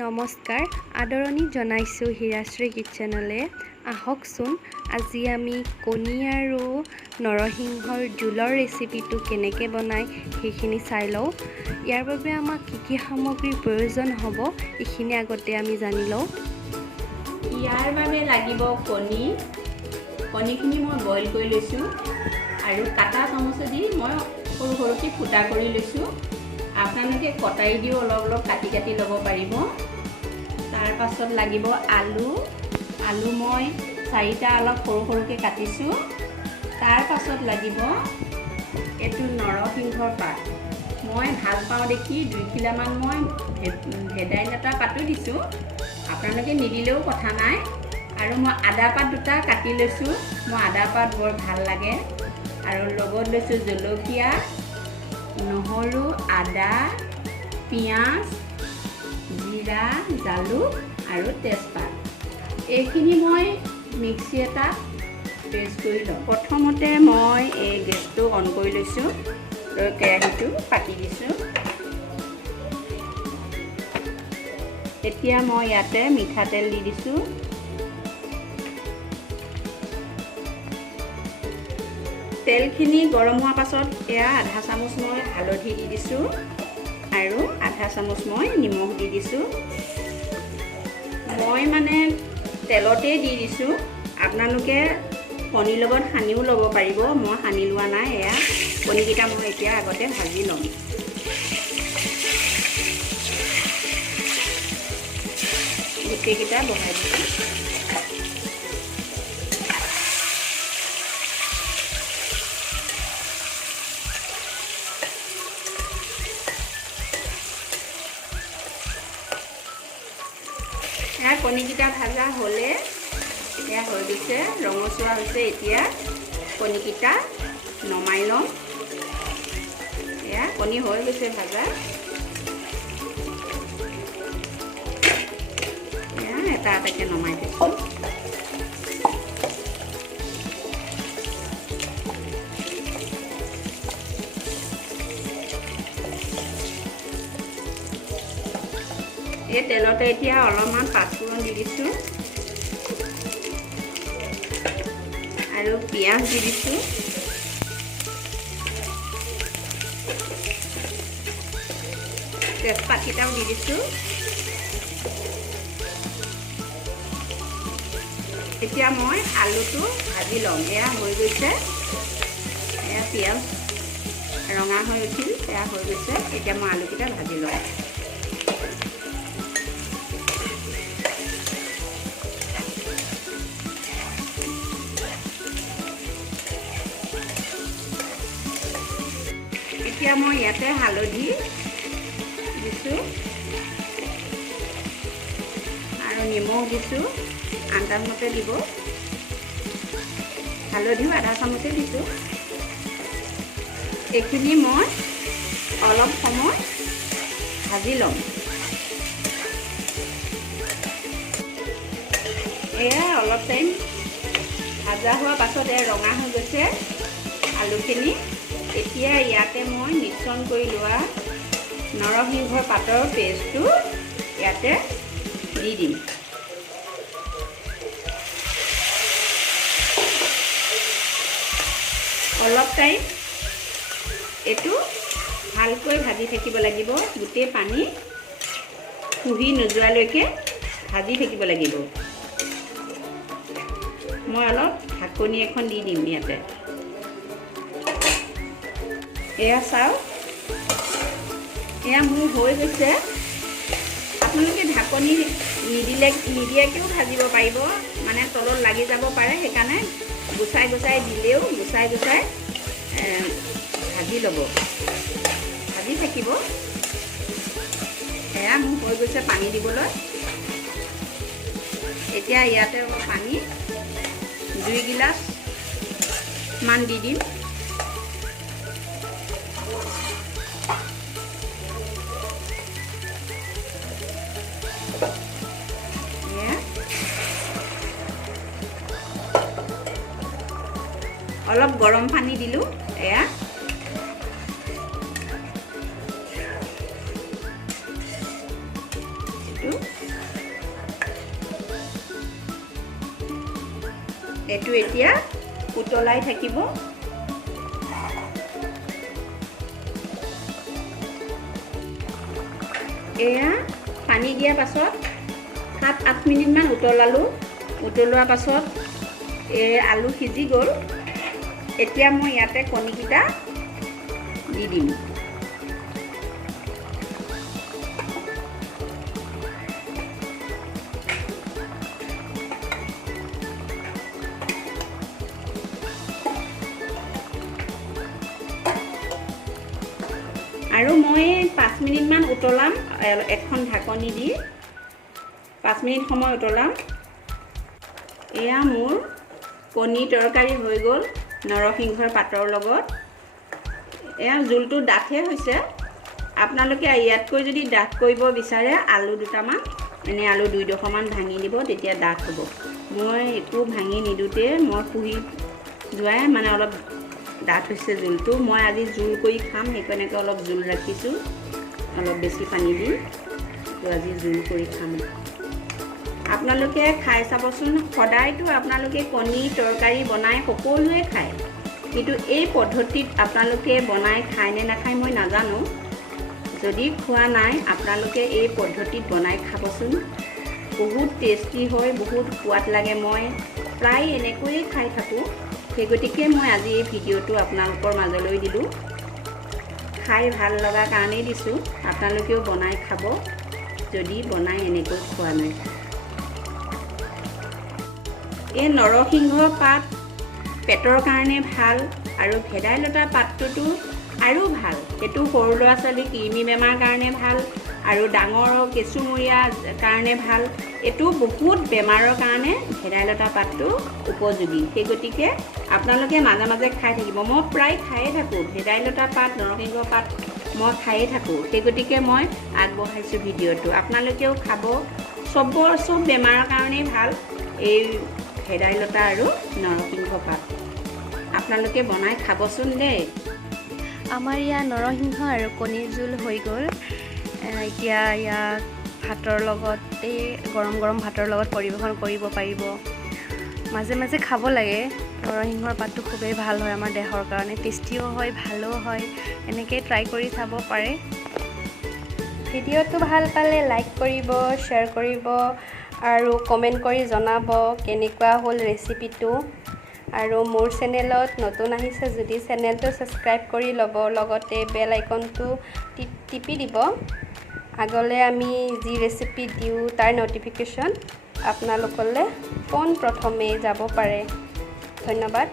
নমস্কাৰ আদৰণি জনাইছোঁ হিৰাশ্ৰী কিটচেনলে। আহকচোন আজি আমি কণী আৰু নৰসিংহৰ জোলৰ ৰেচিপিটো কেনেকৈ বনায় সেইখিনি চাই লওঁ। ইয়াৰ বাবে আমাক কি সামগ্ৰীৰ প্ৰয়োজন হ'ব এইখিনি আগতে আমি জানি লওঁ। ইয়াৰ বাবে লাগিব কণীখিনি মই বইল কৰি লৈছোঁ আৰু কাটা চামুচেদি মই সৰু সৰুকৈ ফুটা কৰি লৈছোঁ। আপোনালোকে কটাৰী দিও অলপ কাটি ল'ব পাৰিব। তাৰ পাছত লাগিব আলু মই 4টা অলপ সৰু সৰুকৈ কাটিছোঁ। তাৰ পাছত লাগিব এইটো নৰসিংহৰ পাত। মই ভাল পাওঁ দেখি 2 কিলোমান মই ভেদাইলতা পাতো দিছোঁ, আপোনালোকে নিদিলেও কথা নাই। আৰু মই আদা পাত 2টা কাটি লৈছোঁ, মই আদা পাত বৰ ভাল লাগে। আৰু লগত লৈছোঁ জলকীয়া, নহৰু, আদা, পিঁয়াজ, জিৰা, জালুক আৰু তেজপাত। এইখিনি মই মিক্সি এটা পেষ্ট কৰি লওঁ। প্ৰথমতে মই এই গেছটো অন কৰি লৈছোঁ আৰু কেৰাহীটো পাতি দিছোঁ। এতিয়া মই ইয়াতে মিঠাতেল দি দিছোঁ। তেলখিনি গৰম হোৱাৰ পাছত এয়া আধা চামুচ মই হালধি দি দিছোঁ আৰু আধা চামুচ মই নিমখ দি দিছোঁ। মই মানে তেলতেই দি দিছোঁ, আপোনালোকে কণীৰ লগত সানিও ল'ব পাৰিব। মই সানি লোৱা নাই। এয়া কণীকেইটা মই এতিয়া আগতে ভাজি ল'ম। গোটেইকেইটা বহাই দিছোঁ। কণীকেইটা ভাজা হ'লে এতিয়া হৈ গৈছে, ৰঙচুৱা হৈছে। এতিয়া কণীকেইটা নমাই ল'ম। এয়া কণী হৈ গৈছে ভাজা। এয়া এটা এটাকৈ নমাই দিছোঁ। এই তেলতে এতিয়া অলপমান পাঁচফোৰণ দি দিছোঁ আৰু পিঁয়াজ দি দিছোঁ। তেজপাতকেইটাও দি দিছোঁ। এতিয়া মই আলুটো ভাজি ল'ম। এয়া হৈ গৈছে। এয়া পিঁয়াজ ৰঙা হৈ উঠিল, এয়া হৈ গৈছে। এতিয়া মই আলুকেইটা ভাজি ল'ম। এতিয়া মই ইয়াতে হালধি দিছোঁ আৰু নিমখ দিছোঁ, আন্দাজমতে দিব। হালধিও আধা চামুচে দিছোঁ। এইখিনি মই অলপ সময় ভাজি ল'ম। এয়া অলপ টাইম ভাজা হোৱাৰ পাছত ৰঙা হৈ গৈছে আলুখিনি। এতিয়া ইয়াতে মই মিশ্ৰণ কৰি লোৱা নৰসিংহৰ পাতৰ পেষ্টটো ইয়াতে দি দিম। অলপ টাইম এইটো ভালকৈ ভাজি থাকিব লাগিব। গোটেই পানী শুহি নোযোৱালৈকে ভাজি থাকিব লাগিব। মই অলপ ঢাকনি এখন দি দিম ইয়াতে। এয়া চাওক, এয়া মোৰ হৈ গৈছে। আপোনালোকে ঢাকনি নিদিয়াকৈও ভাজিব পাৰিব, মানে তলত লাগি যাব পাৰে। সেইকাৰণে গুচাই দিলেও গুচাই ভাজি ল'ব, ভাজি থাকিব। এয়া মোৰ হৈ গৈছে পানী দিবলৈ। এতিয়া ইয়াতে অলপ পানী 2 গিলাচ মান দি দিম। অলপ গৰম পানী দিলোঁ। এয়া এইটো এতিয়া উতলাই থাকিব। এয়া পানী দিয়াৰ পাছত 7-8 মিনিটমান উতলালোঁ। উতলোৱাৰ পাছত আলু সিজি গ'ল। এতিয়া মই ইয়াতে কণীকেইটা দি দিম। আৰু মই 5 মিনিটমান উতলাম এখন ঢাকনি দি 5 মিনিট সময় উতলাম। এয়া মোৰ কণী তৰকাৰী হৈ গ'ল নৰসিংহৰ পাতৰ লগত। এয়া জোলটো ডাঠে হৈছে। আপোনালোকে ইয়াতকৈ যদি ডাঠ কৰিব বিচাৰে আলু দুটামান আলু 2 ভাঙি দিব, তেতিয়া ডাঠ হ'ব। মই একো ভাঙি নিদোঁতে মই পুহি যোৱাই অলপ ডাঠ হৈছে জোলটো। মই আজি জোল কৰি খাম, সেইকাৰণে অলপ জোল ৰাখিছোঁ, অলপ বেছি পানী দি। তো আজি জোল কৰি খাম। আপোনালোকে খাই চাবচোন। সদায়তো আপোনালোকে কণী তৰকাৰী বনাই সকলোৱে খায়, কিন্তু এই পদ্ধতিত আপোনালোকে বনাই খায় নে নাখায় মই নাজানো। যদি খোৱা নাই আপোনালোকে এই পদ্ধতিত বনাই খাবচোন। বহুত টেষ্টি হয়, বহুত সোৱাদ লাগে। মই প্ৰায় এনেকৈয়ে খাই থাকোঁ। সেই গতিকে মই আজি এই ভিডিঅ'টো আপোনালোকৰ মাজলৈ দিলোঁ। খাই ভাল লগা কাৰণেই দিছোঁ। আপোনালোকেও বনাই খাব যদি বনাই এনেকৈ খোৱা নাই। এই নৰসিংহ পাত পেটৰ কাৰণে ভাল, আৰু ভেদাইলতা পাতটোতো আৰু ভাল। সেইটো সৰু ল'ৰা ছোৱালী কৃমি বেমাৰ কাৰণে ভাল, আৰু ডাঙৰ কেঁচুমূৰীয়াৰ কাৰণে ভাল। এইটো বহুত বেমাৰৰ কাৰণে ভেদাইলতা পাতটো উপযোগী। সেই গতিকে আপোনালোকে মাজে মাজে খাই থাকিব। মই প্ৰায় খায়ে থাকোঁ ভেদাইলতা পাত, নৰসিংহ পাত মই খায়ে থাকোঁ। সেই গতিকে মই আগবঢ়াইছোঁ ভিডিঅ'টো। আপোনালোকেও খাব। চব বেমাৰৰ কাৰণেই ভাল এই ভেদাইলতা আৰু নৰসিংহ পাত। আপোনালোকে বনাই খাবচোন দেই। আমাৰ ইয়াত নৰসিংহ আৰু কণীৰ জোল হৈ গ'ল। এতিয়া ইয়াক ভাতৰ লগতেই গৰম গৰম ভাতৰ লগত পৰিৱেশন কৰিব পাৰিব। মাজে মাজে খাব লাগে। নৰসিংহৰ পাতটো খুবেই ভাল হয় আমাৰ দেহৰ কাৰণে, টেষ্টিও হয়, ভালো হয়। এনেকৈ ট্ৰাই কৰি চাব পাৰে। ভিডিঅ'টো ভাল পালে লাইক কৰিব, শ্বেয়াৰ কৰিব আৰু কমেণ্ট কৰি জনাব কেনেকুৱা হ'ল ৰেচিপিটো। আৰু মোৰ চেনেলত নতুন আহিছে যদি চেনেলটো ছাবস্ক্ৰাইব কৰি ল'ব, লগতে বেল আইকনটো টিপি দিব। আগলৈ আমি যি ৰেচিপি দিওঁ তাৰ ন'টিফিকেশ্যন আপোনালোকলৈ পোনপ্ৰথমে যাব পাৰে। ধন্যবাদ।